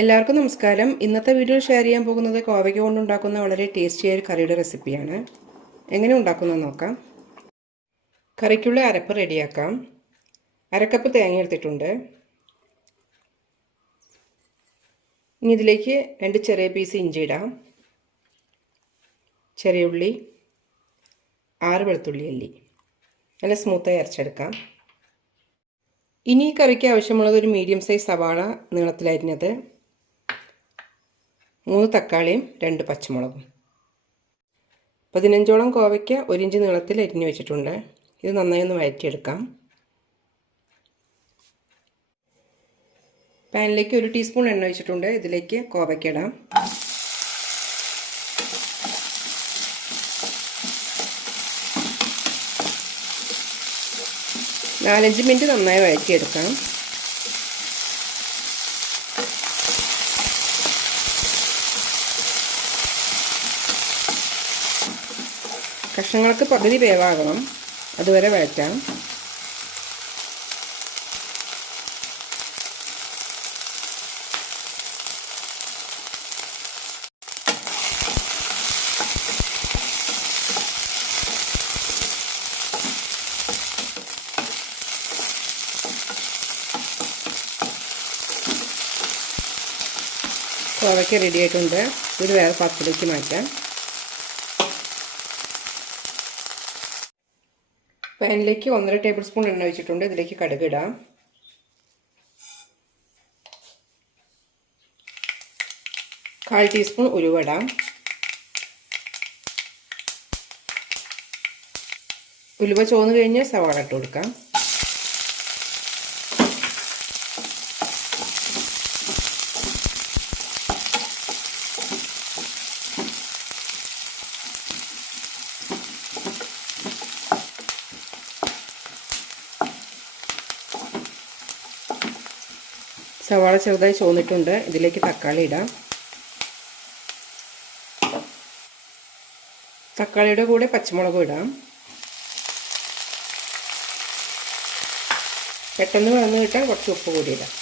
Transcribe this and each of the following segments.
എല്ലാവർക്കും നമസ്കാരം. ഇന്നത്തെ വീഡിയോ ഷെയർ ചെയ്യാൻ പോകുന്നത് കോവയ്ക്ക കൊണ്ടുണ്ടാക്കുന്ന വളരെ ടേസ്റ്റിയായ ഒരു കറിയുടെ റെസിപ്പിയാണ്. എങ്ങനെ ഉണ്ടാക്കുന്നത് നോക്കാം. കറിക്കുള്ള അരപ്പ് റെഡിയാക്കാം. അരക്കപ്പ് തേങ്ങ എടുത്തിട്ടുണ്ട്. ഇനി ഇതിലേക്ക് രണ്ട് ചെറിയ പീസ് ഇഞ്ചി ഇടാം. ചെറിയ ഉള്ളി ആറ് വെളുത്തുള്ളി അല്ലി. നല്ല സ്മൂത്തായി അരച്ചെടുക്കാം. ഇനി ഈ കറിക്ക് ആവശ്യമുള്ളത് ഒരു മീഡിയം സൈസ് സവാള നീളത്തിലരിഞ്ഞത് മൂന്ന് തക്കാളിയും രണ്ട് പച്ചമുളകും. പതിനഞ്ചോളം കോവയ്ക്ക ഒരു ഇഞ്ച് നീളത്തിൽ അരിഞ്ഞു വെച്ചിട്ടുണ്ട്. ഇത് നന്നായി ഒന്ന് വഴറ്റിയെടുക്കാം. പാനിലേക്ക് ഒരു ടീസ്പൂൺ എണ്ണ ഒഴിച്ചിട്ടുണ്ട്. ഇതിലേക്ക് കോവയ്ക്ക ഇടാം. നാലഞ്ച് മിനിറ്റ് നന്നായി വഴറ്റിയെടുക്കാം. കഷ്ണങ്ങൾക്ക് പകുതി വേവാകണം. അതുവരെ വഴറ്റാം. കോവയ്ക്ക് റെഡി ആയിട്ടുണ്ട്. ഇത് വേറെ പാത്രത്തിലേക്ക് മാറ്റാം. പാനിലേക്ക് ഒന്നര ടേബിൾ സ്പൂൺ എണ്ണ ഒഴിച്ചിട്ടുണ്ട്. ഇതിലേക്ക് കടുക് ഇടാം. കാൽ ടീസ്പൂൺ ഉരുവിടാം ഉലുവ ചോന്ന് കഴിഞ്ഞാൽ സവാള ഇട്ട് കൊടുക്കാം. സവാള ചെറുതായി ചോന്നിട്ടുണ്ട് ഇതിലേക്ക് തക്കാളി ഇടാം. തക്കാളിയുടെ കൂടെ പച്ചമുളകും ഇടാം. പെട്ടെന്ന് വന്ന് കിട്ടാൻ കുറച്ച് ഉപ്പ് കൂടി ഇടാം.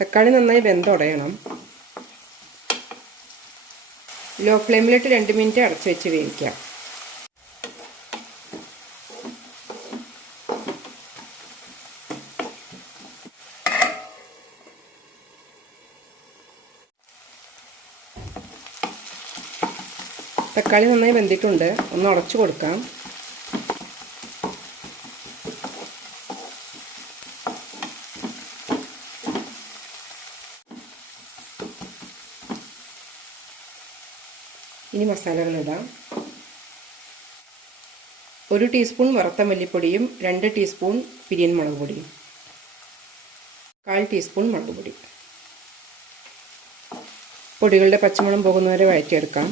തക്കാളി നന്നായി വെന്തുടയണം. ലോ ഫ്ലെയിമിലിട്ട് രണ്ട് മിനിറ്റ് അടച്ചു വെച്ച് വേവിക്കാം. തക്കാളി നന്നായി വെന്തിട്ടുണ്ട്. ഒന്ന് ഉടച്ചു കൊടുക്കാം. ഇനി മസാലകളിടാം ഒരു ടീസ്പൂൺ വറുത്ത മല്ലിപ്പൊടിയും രണ്ട് ടീസ്പൂൺ പിരിയൻ മുളക് പൊടിയും. കാൽ ടീസ്പൂൺ മുളക് പൊടി. പൊടികളുടെ പച്ചമുളം പോകുന്നവരെ വഴറ്റിയെടുക്കാം.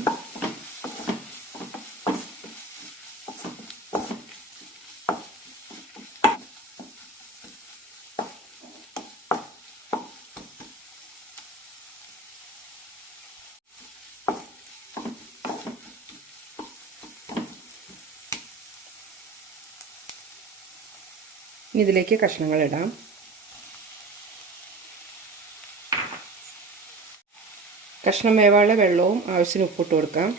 ഇനി ഇതിലേക്ക് കഷ്ണങ്ങൾ ഇടാം. കഷ്ണം വേവാനുള്ള വെള്ളവും ആവശ്യത്തിന് ഉപ്പിട്ട് കൊടുക്കാം.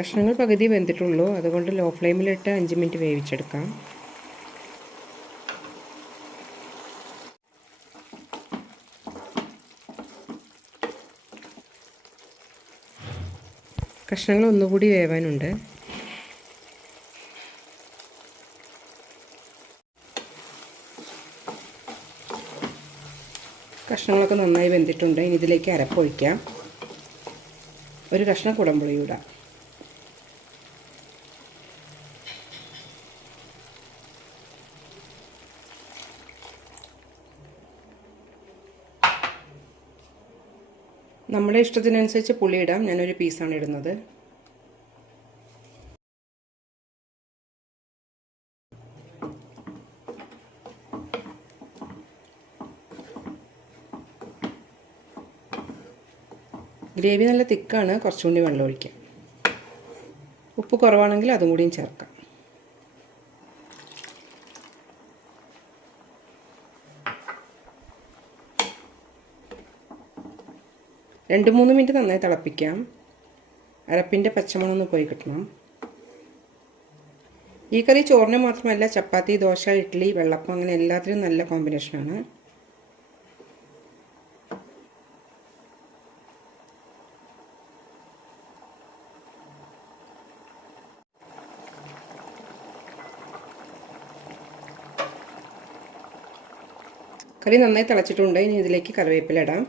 കഷ്ണങ്ങൾ പകുതി വെന്തിട്ടുള്ളൂ. അതുകൊണ്ട് ലോ ഫ്ലെയിമിലിട്ട് അഞ്ച് മിനിറ്റ് വേവിച്ചെടുക്കാം. കഷ്ണങ്ങൾ ഒന്നുകൂടി വേവാനുണ്ട്. കഷ്ണങ്ങളൊക്കെ നന്നായി വെന്തിട്ടുണ്ട്. ഇനി ഇതിലേക്ക് അരപ്പൊഴിക്കാം. ഒരു കഷ്ണം കുടമ്പുളി നമ്മുടെ ഇഷ്ടത്തിനനുസരിച്ച് പുളി ഇടാം. ഞാനൊരു പീസാണ് ഇടുന്നത്. ഗ്രേവി നല്ല തിക്കാണ്. കുറച്ചുകൂടി വെള്ളം ഒഴിക്കാം. ഉപ്പ് കുറവാണെങ്കിൽ അതും കൂടിയും ചേർക്കാം. രണ്ട് മൂന്ന് മിനിറ്റ് നന്നായി തിളപ്പിക്കാം. അരപ്പിന്റെ പച്ചമണം ഒന്ന് പോയി കിട്ടണം. ഈ കറി ചോറിന് മാത്രമല്ല ചപ്പാത്തി ദോശ ഇഡ്ഡലി വെള്ളപ്പം അങ്ങനെ എല്ലാത്തിനും നല്ല കോമ്പിനേഷനാണ് കറി നന്നായി തിളച്ചിട്ടുണ്ട്. ഇനി ഇതിലേക്ക് കറിവേപ്പില ഇടാം.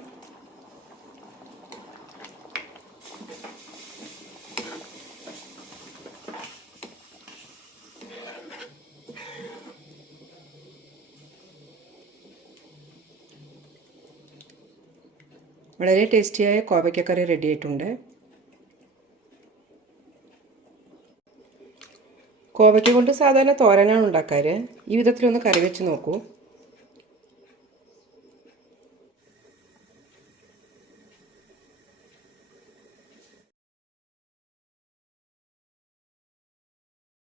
വളരെ ടേസ്റ്റിയായ കോവയ്ക്കക്കറി റെഡി ആയിട്ടുണ്ട്. കോവയ്ക്ക കൊണ്ട് സാധാരണ തോരനാണ് ഉണ്ടാക്കാറ്. ഈ വിധത്തിലൊന്ന് കറി വെച്ച് നോക്കൂ.